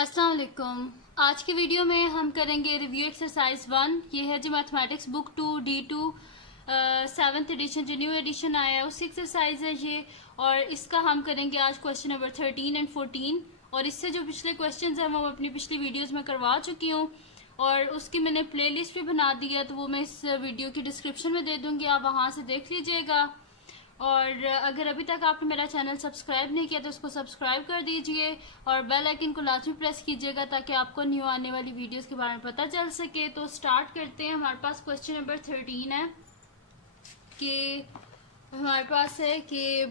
अस्सलाम वालेकुम। आज की वीडियो में हम करेंगे रिव्यू एक्सरसाइज 1। ये है जो mathematics book 2 D2 7th edition जो न्यू एडिशन आया है उसी एक्सरसाइज है ये। और इसका हम करेंगे आज क्वेश्चन नंबर 13 एंड 14। और इससे जो पिछले क्वेश्चंस हैं वो मैं अपनी पिछली वीडियोस में करवा चुकी हूँ और उसकी मैंने प्लेलिस्ट भी बना दी है, तो वो मैं इस वीडियो की डिस्क्रिप्शन में दे दूंगी, आप वहां से देख लीजिएगा। और अगर अभी तक आपने मेरा चैनल सब्सक्राइब नहीं किया तो उसको सब्सक्राइब कर दीजिए और बेल आइकन को लाजमी प्रेस कीजिएगा ताकि आपको न्यू आने वाली वीडियोस के बारे में पता चल सके। तो स्टार्ट करते हैं। हमारे पास क्वेश्चन नंबर 13 है कि हमारे पास है कि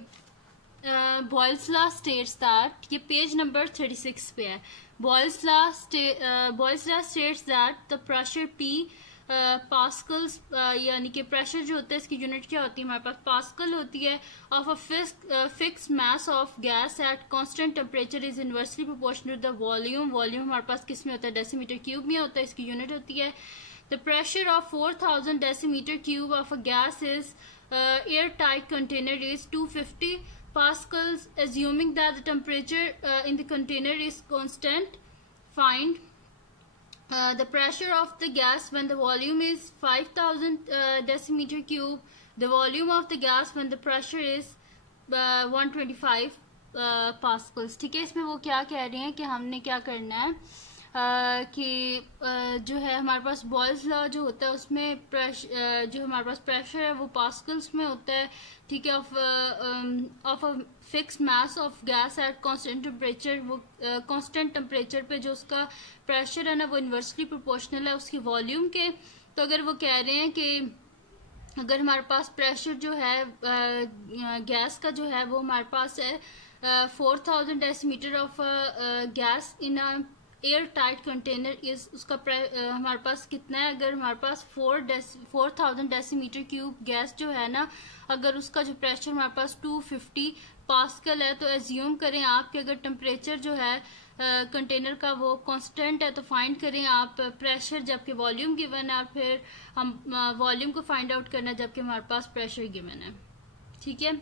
बॉयल्स लॉ स्टेट्स दैट, ये पेज नंबर 36 पे है। Boyle's law states that the pressure P pascals, यानी कि प्रेशर जो होता है इसकी यूनिट क्या होती है, हमारे पास पास्कल होती है, of a fix mass of gas at constant temperature is inversely proportional to the volume. Volume हमारे पास किस में होता है, डेसीमीटर क्यूब में होता है, इसकी यूनिट होती है। The pressure of 4000 decimetre cube of a gas is air tight container is 250 pascals, assuming that the temperature in the container is constant. Find the pressure of the gas when the volume is 5000 decimeter cube, the volume of the gas when the pressure is 125 pascals। ठीक है, इसमें वो क्या कह रहे हैं कि हमने क्या करना है कि जो है हमारे पास बॉयल्स लॉ जो होता है उसमें जो हमारे पास प्रेशर है वो पास्कल्स में होता है। ठीक है, of a fix mass of gas at constant temperature, वो कांस्टेंट टेम्परेचर पे जो उसका प्रेशर है ना वो इन्वर्सली प्रोपोर्शनल है उसकी वॉल्यूम के। तो अगर वो कह रहे हैं कि अगर हमारे पास प्रेशर जो है गैस का जो है वो हमारे पास है 4000 decimetre of gas in a air tight container is, उसका हमारे पास कितना है, अगर हमारे पास 4000 डेसीमीटर क्यूब गैस जो है ना, अगर उसका जो प्रेशर हमारे पास 250 पास्कल है, तो एज्यूम करें आप कि अगर टेम्परेचर जो है कंटेनर का वो कांस्टेंट है तो फाइंड करें आप प्रेशर, जबकि वॉल्यूम गिवन है, और फिर हम वॉल्यूम को फाइंड आउट करना जबकि हमारे पास प्रेशर गिवन है। ठीक है,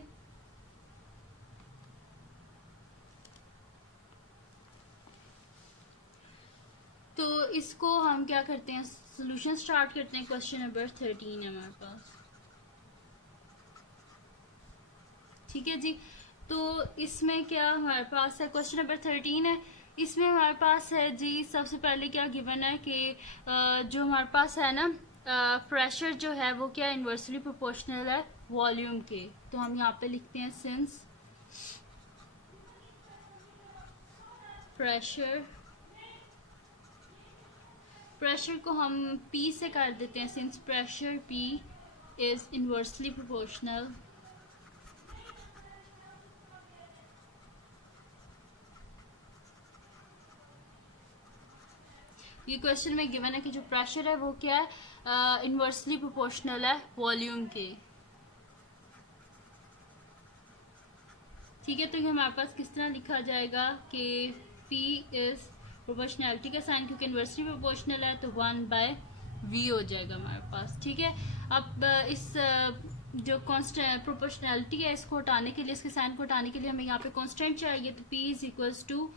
तो इसको हम क्या करते हैं, सोल्यूशन स्टार्ट करते हैं। क्वेश्चन नंबर 13 है हमारे पास। ठीक है जी, तो इसमें क्या हमारे पास है, क्वेश्चन नंबर 13 है, इसमें हमारे पास है जी सबसे पहले क्या गिवन है कि जो हमारे पास है ना प्रेशर जो है वो क्या इन्वर्सली प्रोपोर्शनल है वॉल्यूम के। तो हम यहाँ पे लिखते हैं सिंस प्रेशर को हम P से कर देते हैं, since pressure P is inversely proportional ये क्वेश्चन में गिवन है कि जो प्रेशर है वो क्या है, इनवर्सली प्रोपोर्शनल है वॉल्यूम के। ठीक है, तो ये हमारे पास किस तरह लिखा जाएगा कि P इज प्रोपोर्शनैलिटी का साइन, क्योंकि इनवर्सली प्रोपोर्शनल है तो 1/v हो जाएगा हमारे पास। ठीक है, अब इस जो कांस्टेंट प्रोपोर्शनैलिटी है इसको हटाने के लिए, इसके साइन को हटाने के लिए हमें यहाँ पे कांस्टेंट चाहिए। तो P is equals to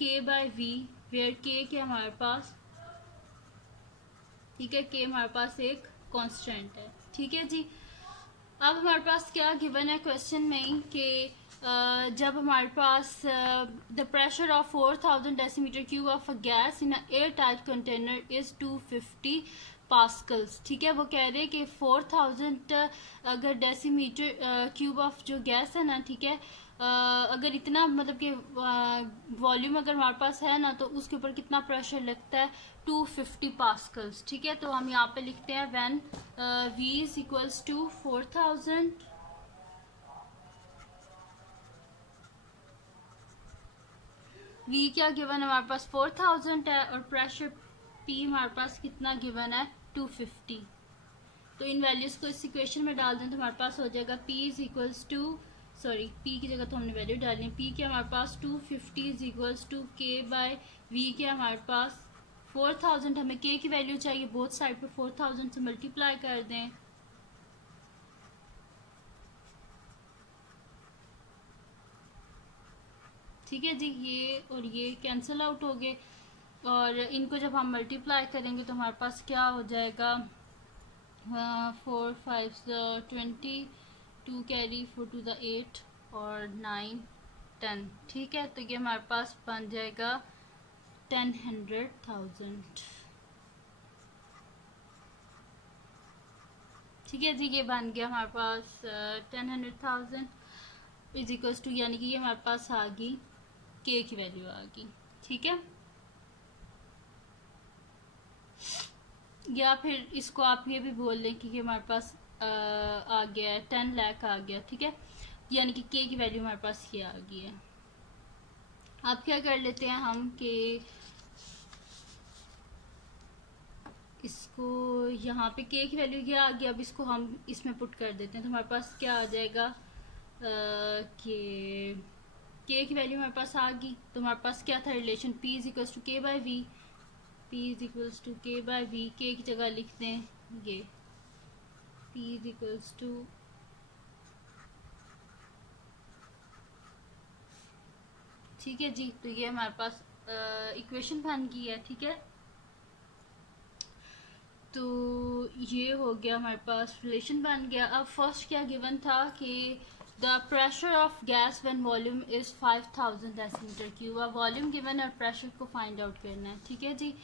k/v, where k क्या हमारे पास, ठीक है, k हमारे पास एक कांस्टेंट है। ठीक है जी, अब हमारे पास क्या गिवन है क्वेश्चन में कि जब हमारे पास the pressure of 4000 decimetre cube of a gas in airtight container is 250 pascals. ठीक है, वो कह रहे हैं कि 4000 अगर डेसीमीटर क्यूब ऑफ जो गैस है ना, ठीक है, अगर इतना मतलब कि वॉल्यूम अगर हमारे पास है ना तो उसके ऊपर कितना प्रेशर लगता है, 250 पास्कल्स। ठीक है, तो हम यहाँ पे लिखते हैं when V is equals to 4000 V क्या गिवन है हमारे पास 4000 है और प्रेशर P हमारे पास कितना गिवन है 250। तो इन वैल्यूज को इस इक्वेशन में डाल दें तो हमारे पास हो जाएगा P is equals to, sorry P की जगह तो हमने वैल्यू डालनी है, P क्या हमारे पास 250 इज इक्वल्स टू k/v क्या हमारे पास 4000, हमें k की वैल्यू चाहिए, बोथ साइड पे 4000 से मल्टीप्लाई कर दें। ठीक है जी। ये और ये कैंसिल आउट हो गए, और इनको जब हम मल्टीप्लाई करेंगे तो हमारे पास क्या हो जाएगा, 4 5 20, 2 कैरी 4 to the 8 और 9 10। ठीक है, तो ये हमारे पास बन जाएगा 10,100,000। ठीक है जी, ये बन गया हमारे पास 10,100,000 इज इक्वल्स टू, यानी कि ये हमारे पास आ गई के की वैल्यू आ गई। ठीक है, या फिर इसको आप ये भी बोल लें कि हमारे पास आ गया है 10 लाख आ गया। ठीक है, यानी कि के की वैल्यू हमारे पास ये आ गई है। अब क्या कर लेते हैं हम कि इसको यहाँ पे के की वैल्यू क्या आ गया, अब इसको हम इसमें पुट कर देते हैं तो हमारे पास क्या आ जाएगा कि के की वैल्यू हमारे पास आ गई। तो हमारे पास क्या था relation, P is equals to K by V, P is equals to K by V, K की जगह लिख दें ये P इज इक्वल्स टू ठीक है जी। तो ये हमारे पास इक्वेशन बन गई है। ठीक है, तो ये हो गया हमारे पास रिलेशन बन गया। अब फर्स्ट क्या गिवन था कि the pressure of gas when volume is 5000 decimetre cube. अब वॉल्यूम गिवन और प्रेशर को फाइंड आउट करना है। ठीक है जी,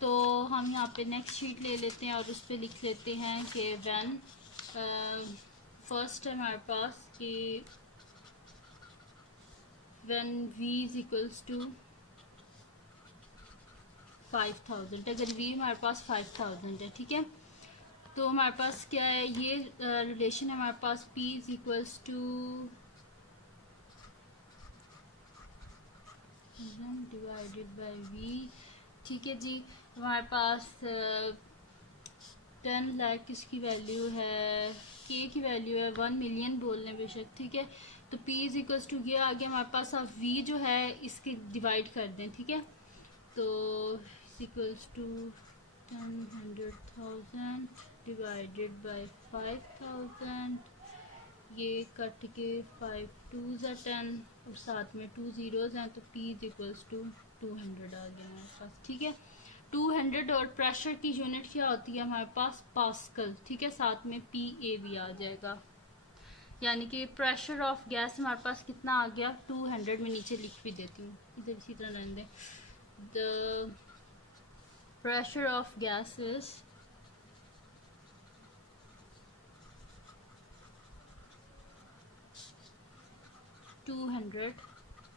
तो हम यहाँ पे नेक्स्ट शीट ले लेते हैं और उस पर लिख लेते हैं कि व्हेन फर्स्ट है हमारे पास कि when V is equals to 5000, अगर V हमारे पास 5000 है। ठीक है, तो हमारे पास क्या है, ये रिलेशन है हमारे पास P is equals two divided by V। ठीक है जी, हमारे पास 10 लाख किसकी वैल्यू है, के की वैल्यू है 1 मिलियन बोल लें बेशक। ठीक है, तो P इज इक्वल्स टू ये आ गया हमारे पास। अब V जो है इसके डिवाइड कर दें। ठीक है, तो इक्वल्स टू 10,100,000 डिवाइडेड बाय 5000, ये कट के 5 2s are 10 और साथ में 2 zeros हैं, तो P इज इक्वल्स टू 200 आ गया हमारे पास। ठीक है, 200 और प्रेशर की यूनिट क्या होती है हमारे पास, पास्कल। ठीक है, साथ में PA भी आ जाएगा, यानी कि प्रेशर ऑफ गैस हमारे पास कितना आ गया 200। में नीचे लिख भी देती हूँ, इधर इसी तरह रहने दें। The pressure of gas is 200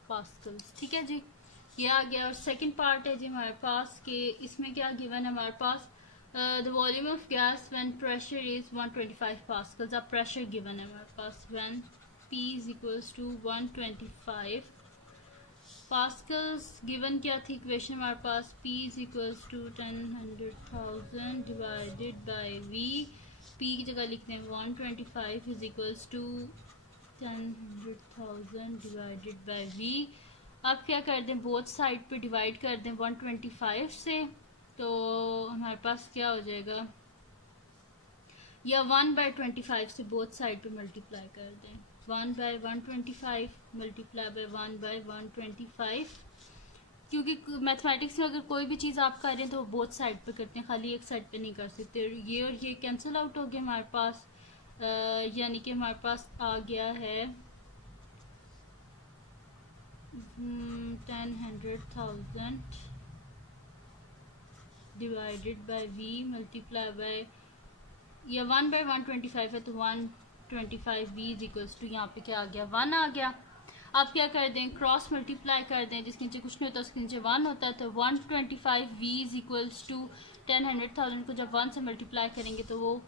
pascals. ठीक है जी, ये आ गया। और सेकंड पार्ट है जी हमारे पास कि इसमें क्या गिवन है हमारे पास, the volume of gas when pressure is 125 pascals. अब प्रेशर गिवन है हमारे पास when P is equals to 125 pascals. Given क्या थी इक्वेशन हमारे पास, P is equals to 10,100,000 divided by V। P की जगह लिखते हैं 125 is equals to 10,100,000 divided by V। अब क्या कर दें, बोथ साइड पे डिवाइड कर दें 125 से, तो हमारे पास क्या हो जाएगा, या 1/25 से बोथ साइड पे मल्टीप्लाई कर दें। 1/125 मल्टीप्लाई बाय 1/125, क्योंकि मैथमेटिक्स में अगर कोई भी चीज़ आप कर रहे हैं तो बोथ साइड पे करते हैं, खाली एक साइड पे नहीं कर सकते। ये और ये कैंसिल आउट हो गया हमारे पास, यानी कि हमारे पास आ गया है 10,100,000 divided by V multiply by, या 1/125 है तो 125 V इज इक्वल्स टू, यहाँ पे क्या आ गया 1 आ गया। आप क्या कर दें, क्रॉस मल्टीप्लाई कर दें, जिसके नीचे कुछ नहीं होता उसके नीचे 1 होता है, तो 125 V इज इक्वल्स टू 10,100,000 को जब 1 से मल्टीप्लाई करेंगे तो वो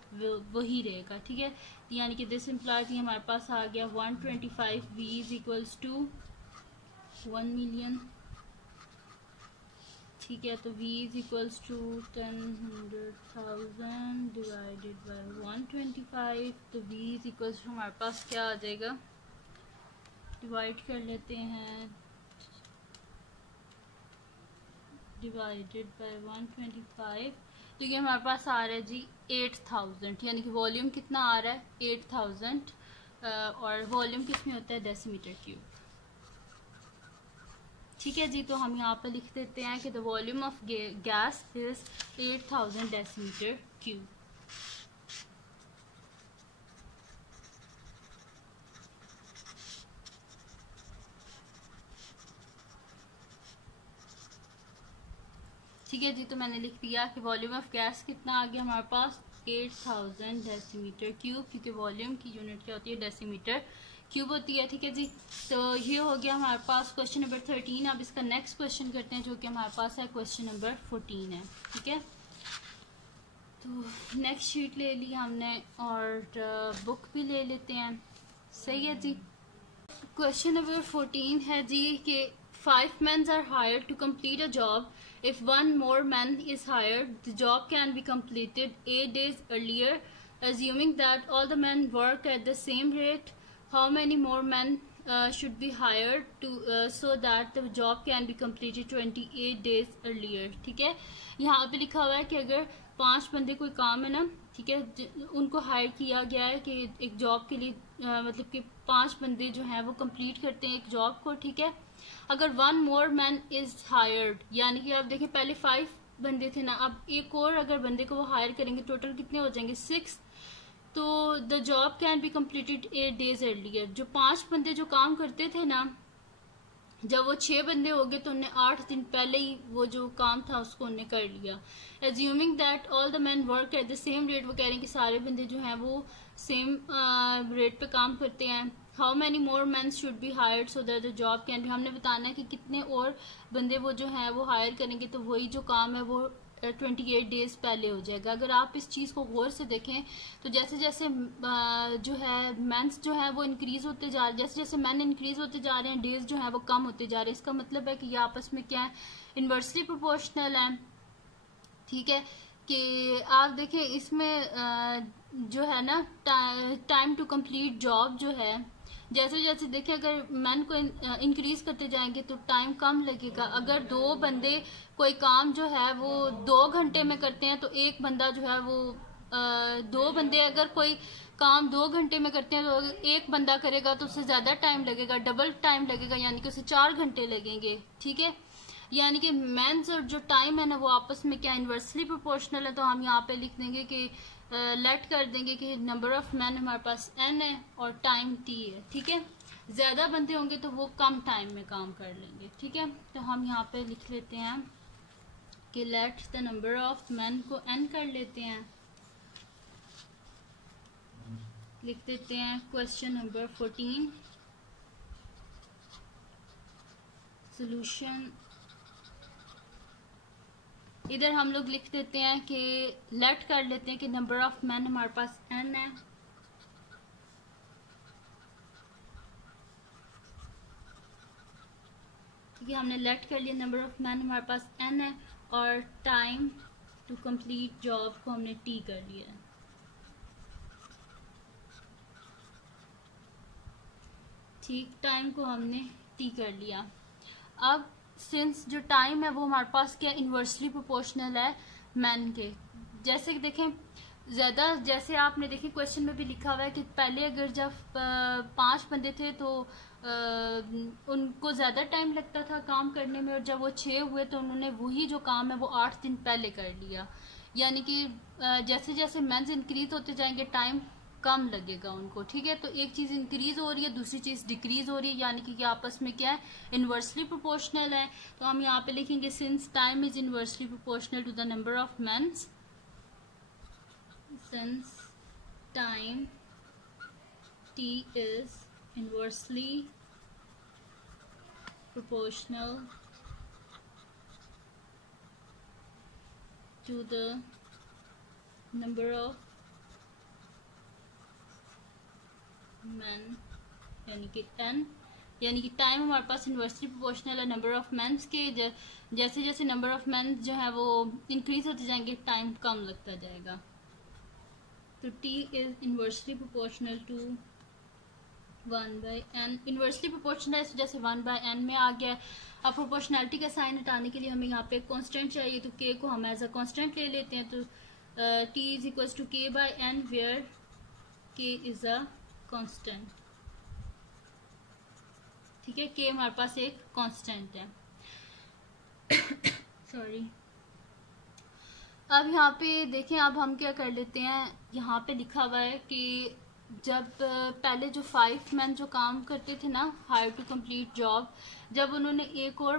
वही रहेगा। ठीक है, यानी कि दिस इम्प्लाइज हमारे पास आ गया 125 V is equals to 1 million. ठीक है, तो V is equals to 10,100,000 divided by 125, तो V इज इक्वल्स टू हमारे पास क्या आ जाएगा, डिवाइड कर लेते हैं, डिवाइडेड बाय 125, तो ये हमारे पास आ रहा है जी 8,000, यानी कि वॉल्यूम कितना आ रहा है 8,000, और वॉल्यूम किस में होता है डेसीमीटर क्यूब। ठीक है जी। तो हम यहाँ पे लिख देते हैं कि the volume of gas is 8000 decimetre cube. ठीक है जी। तो मैंने लिख दिया कि वॉल्यूम ऑफ गैस कितना आ गया हमारे पास 8000 डेसीमीटर क्यूब, क्योंकि वॉल्यूम की यूनिट क्या होती है, डेसीमीटर क्यूब होती है। ठीक है जी। तो ये हो गया हमारे पास क्वेश्चन नंबर 13। अब इसका नेक्स्ट क्वेश्चन करते हैं जो कि हमारे पास है क्वेश्चन नंबर 14 है। ठीक है, तो नेक्स्ट शीट ले ली हमने और बुक भी ले लेते हैं। सही है जी। क्वेश्चन नंबर 14 है जी कि 5 men are hired to complete a job. If one more man is hired, the job can be completed 8 days earlier. Assuming that all the men work at the same rate, how many more men should be hired to so that the job can be completed 28 days earlier? ठीक है, यहाँ पे लिखा हुआ है कि अगर 5 बंदे कोई काम है ना, ठीक है, उनको हायर किया गया है कि एक जॉब के लिए मतलब कि 5 बंदे जो हैं वो कंप्लीट करते हैं एक जॉब को। ठीक है, अगर 1 more man is hired, यानी कि आप देखें पहले 5 बंदे थे ना, अब एक और अगर बंदे को वो हायर करेंगे, टोटल कितने हो जाएंगे 6। तो the job can be completed 8 days earlier। जो 5 बंदे जो काम करते थे ना, जब वो 6 बंदे हो गए तो उन्हें 8 दिन पहले ही वो जो काम था उसको उन्हें कर लिया। Assuming that all the man work at the same rate, वो कह रहे हैं कि सारे बंदे जो हैं वो सेम रेट पे काम करते हैं। How many more man should be hired so that the job can be, हमने बताना है कि कितने और बंदे वो जो हैं वो हायर करेंगे तो वही जो काम है वो 28 डेज पहले हो जाएगा। अगर आप इस चीज़ को गौर से देखें तो जैसे जैसे जो है मेंस जो है वो इंक्रीज होते जा रहे हैं, जैसे जैसे मेन इंक्रीज होते जा रहे हैं, डेज जो है वो कम होते जा रहे हैं। इसका मतलब है कि ये आपस में क्या है, इन्वर्सली प्रोपोर्शनल है। ठीक है, कि आप देखें इसमें जो है ना टाइम टू कंप्लीट जॉब जो है, जैसे जैसे देखें अगर मैन को इंक्रीज करते जाएंगे तो टाइम कम लगेगा। अगर 2 बंदे कोई काम जो है वो 2 घंटे में करते हैं तो एक बंदा जो है वो 2 बंदे अगर कोई काम 2 घंटे में करते हैं तो एक बंदा करेगा तो उससे ज्यादा टाइम लगेगा, डबल टाइम लगेगा, यानी कि उसे 4 घंटे लगेंगे। ठीक है, यानी कि मेंस और जो टाइम है ना वो आपस में क्या इन्वर्सली प्रोपोर्शनल है। तो हम यहाँ पे लिख देंगे कि लेट कर देंगे कि नंबर ऑफ मैन हमारे पास n है और टाइम t है। ठीक है, ज्यादा बंदे होंगे तो वो कम टाइम में काम कर लेंगे। ठीक है, तो हम यहाँ पे लिख लेते हैं कि let the number of man को n कर लेते हैं, लिख देते हैं क्वेश्चन नंबर 14 सोल्यूशन। इधर हम लोग लिख देते हैं कि लेट कर लेते हैं कि नंबर ऑफ मैन हमारे पास n है, ठीक है, हमने लेट कर लिया नंबर ऑफ मैन हमारे पास n है और टाइम टू कंप्लीट जॉब को हमने t कर लिया है। ठीक, टाइम को हमने t कर लिया। अब सिंस जो टाइम है वो हमारे पास क्या इन्वर्सली प्रोपोर्शनल है मैन के, जैसे कि देखें ज्यादा, जैसे आपने देखें क्वेश्चन में भी लिखा हुआ है कि पहले अगर जब 5 बंदे थे तो उनको ज्यादा टाइम लगता था काम करने में, और जब वो 6 हुए तो उन्होंने वही जो काम है वो 8 दिन पहले कर लिया। यानी कि जैसे जैसे मेंस इंक्रीज होते जाएंगे टाइम कम लगेगा उनको। ठीक है, तो एक चीज इंक्रीज हो रही है, दूसरी चीज डिक्रीज हो रही है, यानी कि आपस में क्या है इनवर्सली प्रोपोर्शनल है। तो हम यहाँ पे लिखेंगे since time is inversely proportional to the number of mens, since time t is inversely proportional to the number of men, यानी कि n, यानी कि टाइम हमारे पास इन्वर्सली प्रोपोर्शनल है नंबर ऑफ मेंस के। जैसे जैसे नंबर ऑफ मेंस जो है वो इंक्रीज होते जाएंगे टाइम कम लगता जाएगा। तो t is inversely proportional to 1/n, inversely proportional जैसे 1/n में आ गया। अब प्रोपोर्शनैलिटी का साइन हटाने के लिए हमें यहाँ पे कांस्टेंट चाहिए, तो k को हम एज अ कांस्टेंट ले लेते हैं। तो t is equal to k/n where k is a constant. ठीक है, k हमारे पास एक कांस्टेंट है। सॉरी। अब यहाँ पे देखें, अब हम क्या कर लेते हैं, यहाँ पे लिखा हुआ है कि जब पहले जो 5 मैन जो काम करते थे ना, हायर टू कंप्लीट जॉब, जब उन्होंने एक और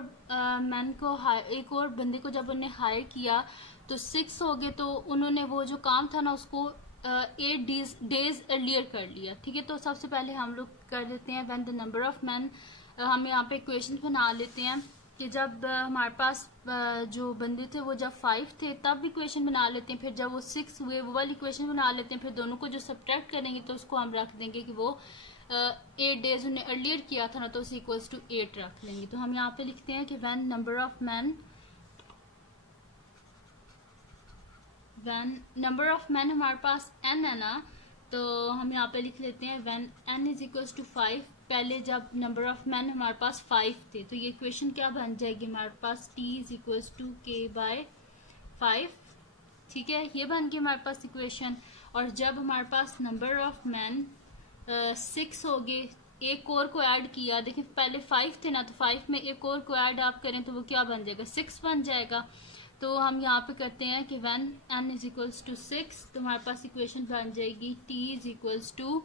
मैन को एक और बंदे को जब उन्होंने हायर किया तो 6 हो गए, तो उन्होंने वो जो काम था ना उसको 8 डेज अर्लियर कर लिया। ठीक है, तो सबसे पहले हम लोग कर देते हैं when the number of man, हम यहाँ पे इक्वेशन बना लेते हैं कि जब हमारे पास जो बंदे थे वो जब 5 थे तब इक्वेशन बना लेते हैं, फिर जब वो 6 हुए वो वाली इक्वेशन बना लेते हैं, फिर दोनों को जो सब्ट्रैक्ट करेंगे तो उसको हम रख देंगे कि वो 8 डेज उन्हें अर्लियर किया था ना, तो उसे इक्वल्स टू 8 रख लेंगे। तो हम यहाँ पे लिखते हैं कि व्हेन नंबर ऑफ मैन हमारे पास n है ना, तो हम यहाँ पे लिख लेते हैं when n is equals to 5। पहले जब नंबर ऑफ मैन हमारे पास 5 थे तो ये इक्वेशन क्या बन जाएगी हमारे पास, t is equals to k by 5। ठीक है, ये बन गई हमारे पास इक्वेशन। और जब हमारे पास नंबर ऑफ मैन 6 हो गए, एक और को ऐड किया, देखिए पहले 5 थे ना, तो 5 में एक और को ऐड आप करें तो वो क्या बन जाएगा, 6 बन जाएगा। तो हम यहाँ पे करते हैं कि when n is equals to 6, तो हमारे पास इक्वेशन बन जाएगी t is equals to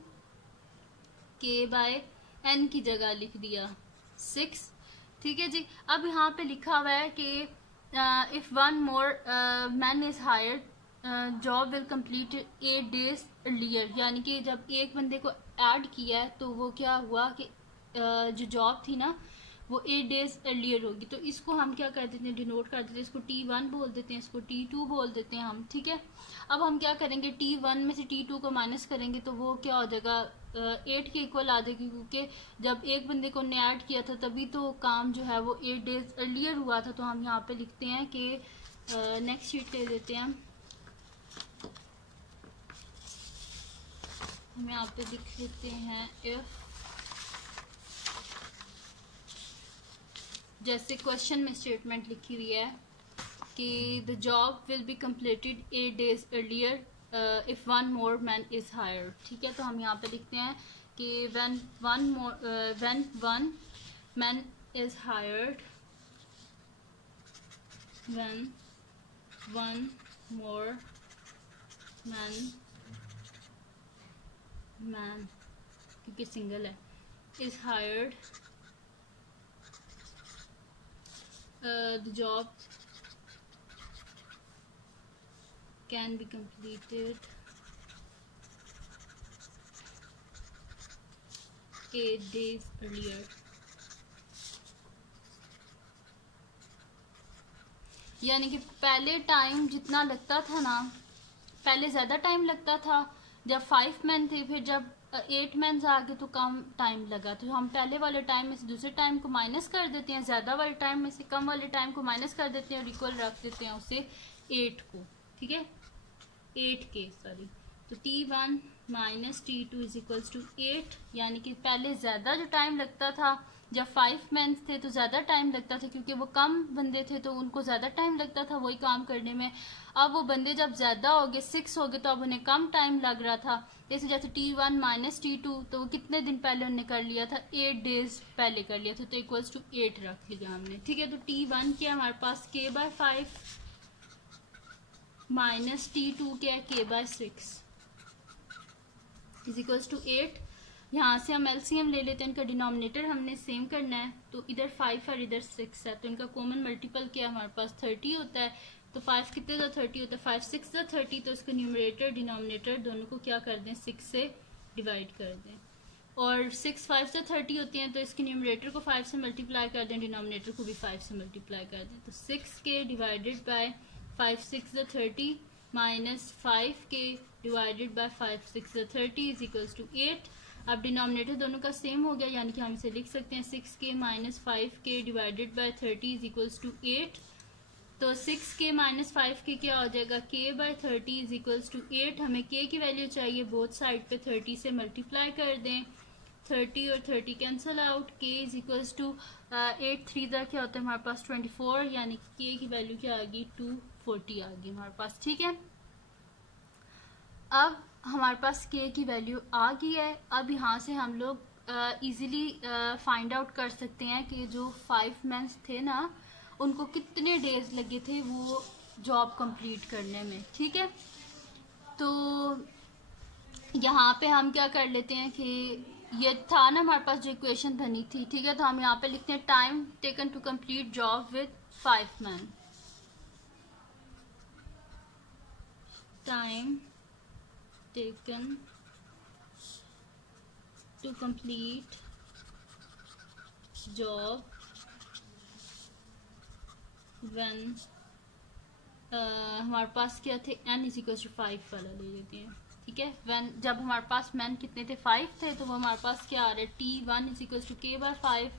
k by n की जगह लिख दिया 6। ठीक है जी, अब यहाँ पे लिखा हुआ है कि if one more man is hired job will complete 8 days earlier, यानी कि जब एक बंदे को ऐड किया है तो वो क्या हुआ कि जो जॉब थी ना वो 8 डेज अर्लियर होगी। तो इसको हम क्या कर देते हैं, डिनोट कर देते हैं, इसको T1 बोल देते हैं, इसको T2 बोल देते हैं हम। ठीक है, अब हम क्या करेंगे, T1 में से T2 को माइनस करेंगे तो वो क्या हो जाएगा, 8 के इक्वल आ जाएगी, क्योंकि जब एक बंदे को ने ऐड किया था तभी तो काम जो है वो 8 डेज अर्लियर हुआ था। तो हम यहाँ पे लिखते हैं कि नेक्स्ट शीट ले लेते हैं, हम यहाँ पे लिख लेते हैं इफ, जैसे क्वेश्चन में स्टेटमेंट लिखी हुई है कि the job will be completed 8 days earlier if one more man is hired. ठीक है, तो हम यहाँ पे लिखते हैं कि when one man is hired, when one more man क्योंकि सिंगल है is hired, the job can be completed 8 days earlier। यानी कि पहले टाइम जितना लगता था ना, पहले ज़्यादा टाइम लगता था जब 5 मैन थे, फिर जब 8 मैन आ गए तो कम टाइम लगा। तो हम पहले वाले टाइम में से दूसरे टाइम को माइनस कर देते हैं, ज़्यादा वाले टाइम में से कम वाले टाइम को माइनस कर देते हैं और इक्वल रख देते हैं उसे 8 को। ठीक है, 8 के सॉरी, तो T1 minus T2 is equals to 8। यानी कि पहले ज़्यादा जो टाइम लगता था, जब 5 मैन थे तो ज़्यादा टाइम लगता था क्योंकि वो कम बंदे थे तो उनको ज़्यादा टाइम लगता था वही काम करने में। अब वो बंदे जब ज़्यादा हो गए, 6 हो गए, तो अब उन्हें कम टाइम लग रहा था। जैसे T1 माइनस T2, तो वो कितने दिन पहले उन्होंने कर लिया था, 8 डेज पहले कर लिया था, तो इक्वल्स टू 8 रख लिया हमने। ठीक है, तो T1 क्या है हमारे पास, k बाय 5 माइनस T2 क्या है, k by 6 is equals to 8। यहाँ से हम एलसीएम ले लेते हैं, इनका डिनोमिनेटर हमने सेम करना है, तो इधर 5 और इधर 6 है, तो इनका कॉमन मल्टीपल क्या हमारे पास 30 होता है। तो 5 कितने का 30 होता है, 5 6 का 30, तो इसका न्यूमरेटर डिनोमिनेटर दोनों को क्या कर दें, 6 से डिवाइड कर दें। और 6 5 से 30 होती हैं, तो इसके न्यूमरेटर को 5 से मल्टीप्लाई कर दें, डिनोमिनेटर को भी 5 से मल्टीप्लाई कर दें। तो 6 के divided by 5 6 the 30 minus 5 k divided by 5 6 the 30 is equals to 8। अब डिनोमिनेटर दोनों का सेम हो गया, यानी कि हम इसे लिख सकते हैं 6 के minus 5 k divided by 30 is equals to 8। तो 6 के माइनस 5 के क्या हो जाएगा, k by 30 is equals to 8। हमें k की वैल्यू चाहिए, बोथ साइड पे 30 से मल्टीप्लाई कर दें, 30 और 30 cancel out, k is equals to 8 3 दा क्या होता है हमारे पास 24, यानी k की वैल्यू क्या आ गई 240 आ गई हमारे पास। ठीक है, अब हमारे पास k की वैल्यू आ गई है। अब यहाँ से हम लोग इजीली फाइंड आउट कर सकते हैं कि जो 5 मैंस थे ना उनको कितने डेज लगे थे वो जॉब कंप्लीट करने में। ठीक है, तो यहाँ पे हम क्या कर लेते हैं कि ये था ना हमारे पास जो इक्वेशन बनी थी। ठीक है, तो हम यहाँ पे लिखते हैं time taken to complete job with 5 man. Time taken to complete job when हमारे पास क्या थे, n = 5 वाला ले लेते हैं। ठीक है, व्हेन जब हमारे पास मैन कितने थे, 5 थे, तो वो हमारे पास क्या आ रहा है, T1 = K/5।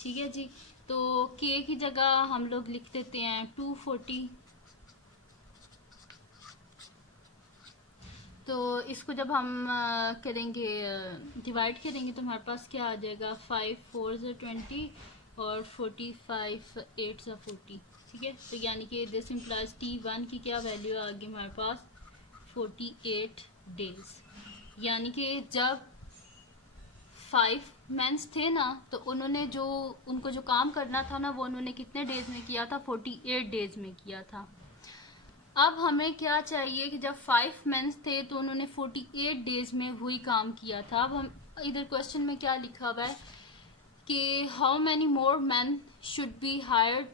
ठीक है जी, तो K की जगह हम लोग लिख देते हैं 240। तो इसको जब हम करेंगे डिवाइड करेंगे तो हमारे पास क्या आ जाएगा, 5 4 = 20 और 45 8 = 40। ठीक है, तो यानी कि दिस इम्प्लाइज T1 की क्या वैल्यू आ गई हमारे पास, 48 डेज। यानी कि जब 5 मेंस थे ना, तो उनको जो काम करना था ना, वो उन्होंने कितने डेज में किया था, 48 डेज में किया था। अब हमें क्या चाहिए कि जब 5 मेंस थे तो उन्होंने 48 डेज में वही काम किया था। अब हम इधर क्वेश्चन में क्या लिखा हुआ है कि how many more man should be hired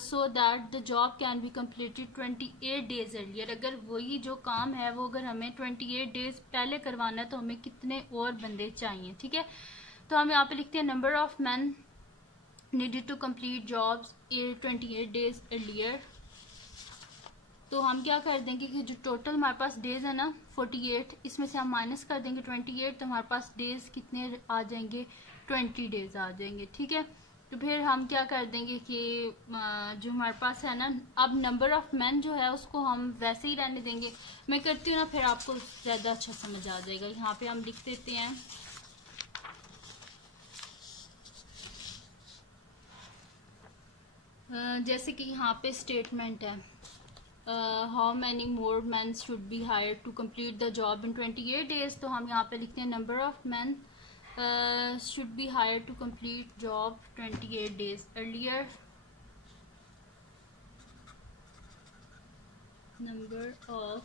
so that the job can be completed 28 days earlier. अगर वही जो काम है वो अगर हमें 28 डेज पहले करवाना है तो हमें कितने और बंदे चाहिए। ठीक है, तो हम यहाँ पे लिखते हैं number of man needed to complete jobs 28 days earlier. तो हम क्या कर देंगे कि जो टोटल हमारे पास डेज है ना 48, इसमें से हम माइनस कर देंगे 28, तो हमारे पास डेज कितने आ जाएंगे, 20 डेज आ जाएंगे। ठीक है, तो फिर हम क्या कर देंगे कि जो हमारे पास है ना, अब नंबर ऑफ मैन जो है उसको हम वैसे ही रहने देंगे। मैं करती हूँ ना, फिर आपको ज़्यादा अच्छा समझ आ जाएगा। यहाँ पे हम लिख देते हैं जैसे कि यहाँ पे स्टेटमेंट है, how many more man should be hired to complete the job in 28 days. तो हम यहाँ पे लिखते हैं number of man should be hired to complete job 28 days earlier. Number of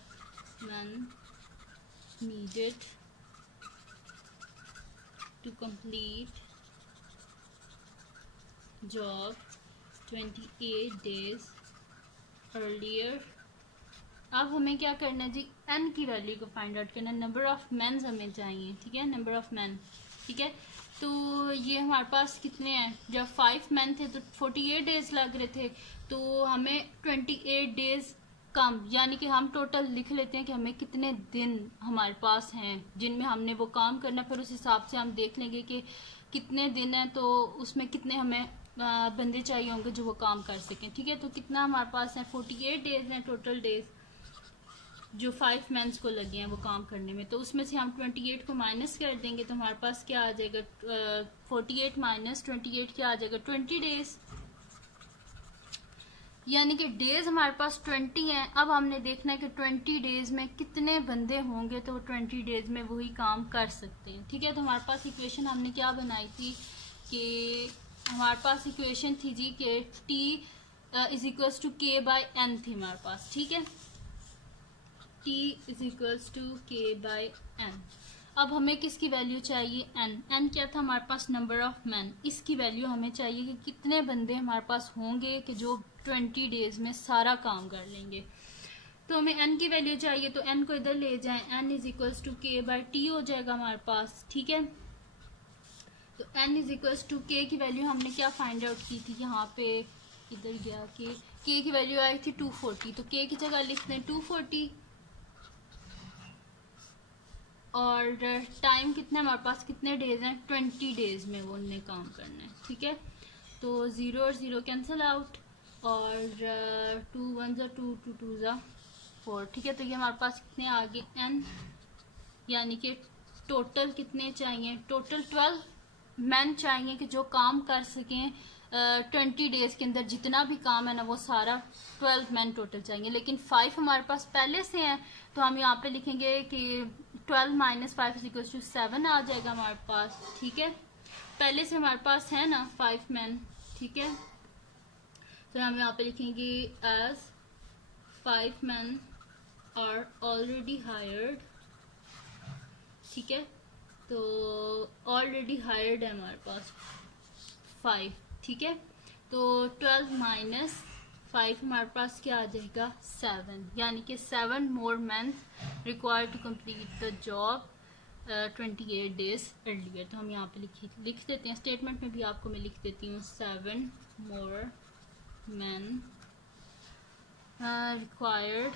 man needed to complete job 28 days earlier. अब हमें क्या करना है जी, n की वैल्यू को फाइंड आउट करना है। नंबर ऑफ मैन हमें चाहिए। ठीक है, नंबर ऑफ मैन। ठीक है, तो ये हमारे पास कितने हैं, जब 5 मैन थे तो 48 डेज लग रहे थे, तो हमें 28 डेज कम, यानी कि हम टोटल लिख लेते हैं कि हमें कितने दिन हमारे पास हैं जिनमें हमने वो काम करना। फिर उस हिसाब से हम देख लेंगे कि कितने दिन हैं, तो उसमें कितने हमें बंदे चाहिए होंगे जो वो काम कर सकें। ठीक है, तो कितना हमारे पास है, 48 डेज हैं टोटल डेज जो 5 मैंस को लगे हैं वो काम करने में। तो उसमें से हम 28 को माइनस कर देंगे तो हमारे पास क्या आ जाएगा, 48 माइनस 28 क्या आ जाएगा, 20 डेज। यानी कि डेज हमारे पास 20 हैं। अब हमने देखना है कि 20 डेज में कितने बंदे होंगे तो 20 डेज में वही काम कर सकते हैं। ठीक है, तो हमारे पास इक्वेशन हमने क्या बनाई थी कि हमारे पास इक्वेशन थी जी कि T = K/N थी हमारे पास। ठीक है, T = K/N। अब हमें किसकी वैल्यू चाहिए, n क्या था हमारे पास, नंबर ऑफ मैन। इसकी वैल्यू हमें चाहिए कि कितने बंदे हमारे पास होंगे कि जो 20 डेज में सारा काम कर लेंगे। तो हमें n की वैल्यू चाहिए, तो n को इधर ले जाएं, n = K/T हो जाएगा हमारे पास। ठीक है, तो n = K की वैल्यू हमने क्या फाइंड आउट की थी, यहाँ पे इधर गया कि K की वैल्यू आई थी 240, तो K की जगह लिखते हैं 240 और टाइम कितना हमारे पास, कितने डेज हैं, 20 डेज में वो उन्हें काम करना है। ठीक है, तो 0 और 0 कैंसिल आउट और 2 1 = 2 2 2 = 4। ठीक है, तो ये हमारे पास कितने आ गए, n, यानी कि टोटल कितने चाहिए, टोटल 12 मैन चाहिए कि जो काम कर सकें 20 डेज के अंदर। जितना भी काम है ना वो सारा 12 मैन टोटल चाहिए, लेकिन 5 हमारे पास पहले से हैं, तो हम यहाँ पे लिखेंगे कि 12 - 5 = 7 आ जाएगा हमारे पास। ठीक है, पहले से हमारे पास है ना 5 मैन, ठीक है। तो हम यहाँ पे लिखेंगे as 5 man are already hired, ठीक है। तो ऑलरेडी हायर्ड है हमारे पास 5, ठीक है। तो 12 माइनस 5 हमारे पास क्या आ जाएगा 7, यानी कि 7 more man required to complete the job 28 days earlier. तो हम यहाँ पे लिख देते हैं, स्टेटमेंट में भी आपको मैं लिख देती हूँ 7 more man required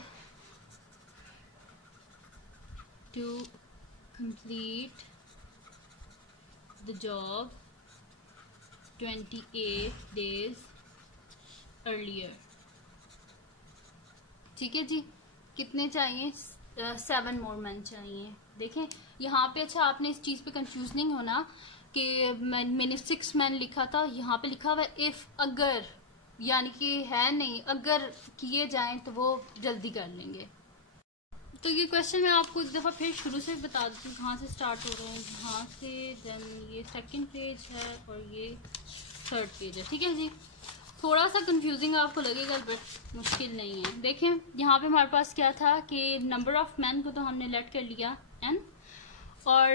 to complete the job 28 days earlier, ठीक है जी। कितने चाहिए 7 मोर मैन चाहिए। देखें यहाँ पे, अच्छा आपने इस चीज पे कंफ्यूज नहीं होना कि मैंने 6 मैन लिखा था, यहाँ पे लिखा हुआ है इफ, अगर, यानी कि है नहीं, अगर किए जाएं तो वो जल्दी कर लेंगे। तो ये क्वेश्चन मैं आपको एक दफ़ा फिर शुरू से बता देती हूँ कहाँ से स्टार्ट हो रहा है। यहाँ से देन ये 2nd पेज है और ये 3rd पेज है, ठीक है जी। थोड़ा सा कंफ्यूजिंग आपको लगेगा बट मुश्किल नहीं है। देखें यहाँ पे हमारे पास क्या था कि नंबर ऑफ मैन को तो हमने लेट कर लिया n, और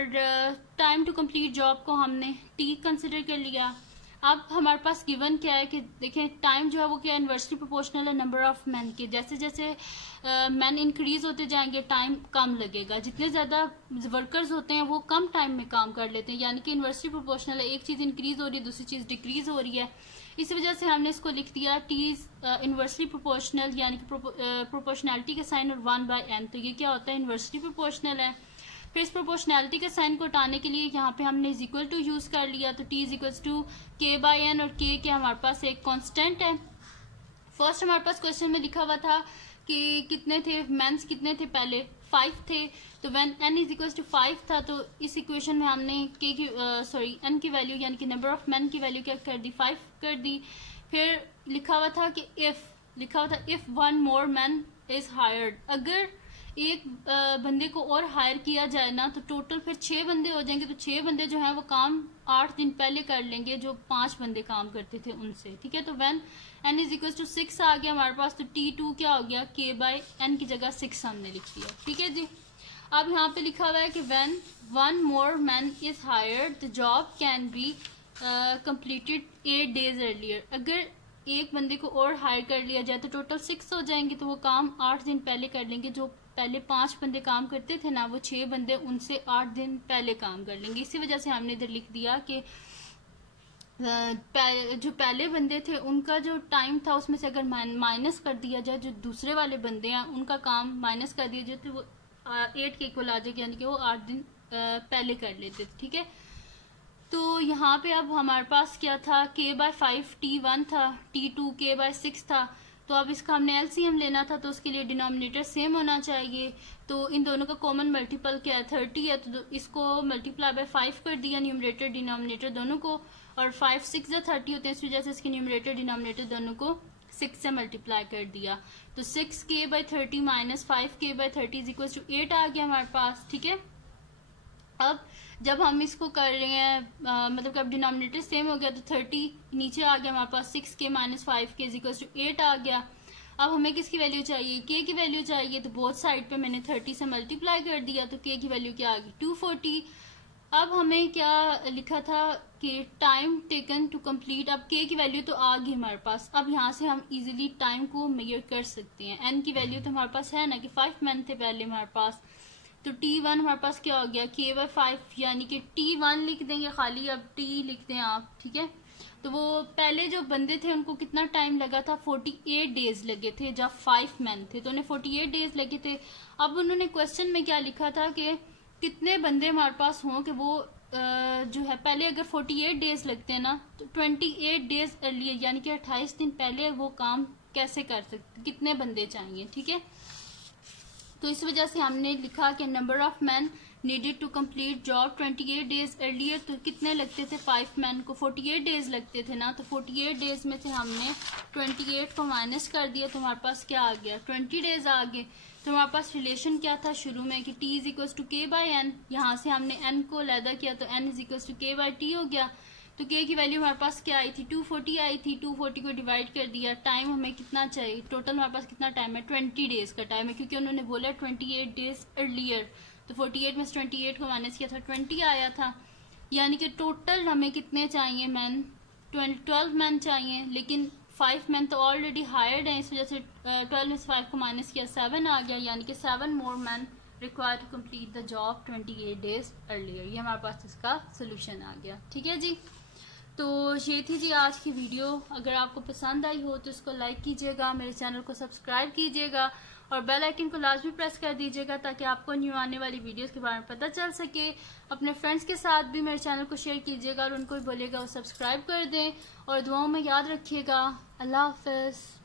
टाइम टू कंप्लीट जॉब को हमने t कंसिडर कर लिया। अब हमारे पास गिवन क्या है कि देखें टाइम जो है वो क्या इन्वर्सली प्रोपोर्शनल है नंबर ऑफ मैन के। जैसे जैसे मैन इंक्रीज होते जाएंगे टाइम कम लगेगा, जितने ज़्यादा वर्कर्स होते हैं वो कम टाइम में काम कर लेते हैं, यानी कि इन्वर्सली प्रोपोर्शनल है। एक चीज़ इंक्रीज हो रही है, दूसरी चीज़ डिक्रीज हो रही है। इस वजह से हमने इसको लिख दिया टी इज इन्वर्सली प्रोपोर्शनल, यानी कि प्रोपोर्शनैलिटी का साइन और 1/n। तो ये क्या होता है इन्वर्सली प्रोपोर्शनल है। फिर इस प्रोपोर्शनैलिटी के साइन को हटाने के लिए यहाँ पे हमने इज इक्वल टू यूज कर लिया, तो t is equal to k/n, और k के हमारे पास एक कांस्टेंट है। फर्स्ट हमारे पास क्वेश्चन में लिखा हुआ था कि कितने थे मैंस, कितने थे पहले 5 थे। तो when n is equal to 5 था, तो इस इक्वेशन में हमने k की n की वैल्यू यानी कि नंबर ऑफ मैन की वैल्यू क्या कर दी 5 कर दी। फिर लिखा हुआ था कि if 1 more man is hired, अगर एक बंदे को और हायर किया जाए ना तो टोटल फिर 6 बंदे हो जाएंगे। तो 6 बंदे जो हैं वो काम 8 दिन पहले कर लेंगे जो 5 बंदे काम करते थे उनसे, ठीक है। तो when n is equal to 6 आ गया हमारे पास, तो t2 क्या हो गया k/n की जगह 6 हमने लिख दिया, ठीक है जी। अब यहाँ पे लिखा हुआ है कि when 1 more man is hired the job can be completed 8 days earlier. अगर एक बंदे को और हायर कर लिया जाए तो टोटल 6 हो जाएंगे, तो वो काम 8 दिन पहले कर लेंगे। जो पहले 5 बंदे काम करते थे ना, वो 6 बंदे उनसे 8 दिन पहले काम कर लेंगे। इसी वजह से हमने इधर लिख दिया कि जो पहले बंदे थे उनका जो टाइम था उसमें से अगर माइनस कर दिया जाए, जो दूसरे वाले बंदे हैं उनका काम माइनस कर दिया जाए, तो वो 8 के इक्वल आ जाएगा, यानी कि वो 8 दिन पहले कर लेते थे, ठीक है। तो यहाँ पे अब हमारे पास क्या था k/5 t1 था, t2 k/6 था। तो अब इसका हमने एलसीएम लेना था, तो उसके लिए डिनोमिनेटर सेम होना चाहिए। तो इन दोनों का कॉमन मल्टीपल क्या है 30 है, तो इसको मल्टीप्लाई बाय 5 कर दिया न्यूमरेटर डिनोमिनेटर दोनों को, और 5 6 या 30 होते हैं, इस वजह से इसके न्यूमरेटर डिनोमिनेटर दोनों को 6 से मल्टीप्लाई कर दिया। तो 6k/30 minus 5k/30 is equal to 8 आ गया हमारे पास, ठीक है। अब जब हम इसको कर रहे हैं मतलब कि अब डिनोमिनेटर सेम हो गया, तो 30 नीचे आ गया हमारे पास, 6k minus 5k is equal to 8 आ गया। अब हमें किसकी वैल्यू चाहिए k की वैल्यू चाहिए, तो बोथ साइड पे मैंने 30 से मल्टीप्लाई कर दिया, तो k की वैल्यू क्या आ गई 240। अब हमें क्या लिखा था कि टाइम टेकन टू कंप्लीट, अब k की वैल्यू तो आ गई हमारे पास। अब यहाँ से हम इजीली टाइम को मेजर कर सकते हैं। n की वैल्यू तो हमारे पास है ना कि 5 मैन थे पहले हमारे पास, तो t1 हमारे पास क्या हो गया k/5, यानी कि t1 लिख देंगे खाली, अब t लिख दें आप, ठीक है। तो वो पहले जो बंदे थे उनको कितना टाइम लगा था 48 डेज लगे थे, जब 5 मैन थे तो उन्हें 48 डेज लगे थे। अब उन्होंने क्वेश्चन में क्या लिखा था कि कितने बंदे हमारे पास हों कि वो जो है पहले अगर 48 डेज लगते हैं ना, तो 28 डेज अर्लियर यानी कि 28 दिन पहले वो काम कैसे कर सकते, कितने बंदे चाहिए, ठीक है। तो इस वजह से हमने लिखा कि number of man needed to complete job 28 days earlier. तो कितने लगते थे 5 मैन को 48 डेज लगते थे ना, तो 48 डेज में से हमने 28 को माइनस कर दिया, तो हमारे पास क्या आ गया 20 डेज आ गए। तो हमारे पास रिलेशन क्या था शुरू में कि t is equal to k/n, यहाँ से हमने n को अलहदा किया तो n is equal to k/t हो गया। तो के की वैल्यू हमारे पास क्या आई थी, 240 आई थी। 240 को डिवाइड कर दिया, टाइम हमें कितना चाहिए, टोटल हमारे पास कितना टाइम है, 20 डेज का टाइम है, क्योंकि उन्होंने बोला 28 डेज अर्लियर। तो 48 में से 28 को माइनस किया था, 20 आया था। यानी कि टोटल हमें कितने चाहिए मैन, 12 मैन चाहिए, लेकिन 5 मैन तो ऑलरेडी हायर्ड है, इस वजह से 12 में से 5 को माइनस किया, 7 आ गया। यानी कि 7 more man required to complete the job 28 days earlier. ये हमारे पास इसका सोल्यूशन आ गया। ठीक है जी, तो ये थी जी आज की वीडियो। अगर आपको पसंद आई हो तो इसको लाइक कीजिएगा, मेरे चैनल को सब्सक्राइब कीजिएगा और बेल आइकन को लाजमी प्रेस कर दीजिएगा ताकि आपको न्यू आने वाली वीडियोस के बारे में पता चल सके। अपने फ्रेंड्स के साथ भी मेरे चैनल को शेयर कीजिएगा और उनको भी बोलिएगा वो सब्सक्राइब कर दें और दुआओं में याद रखिएगा। अल्लाह हाफ़िज़।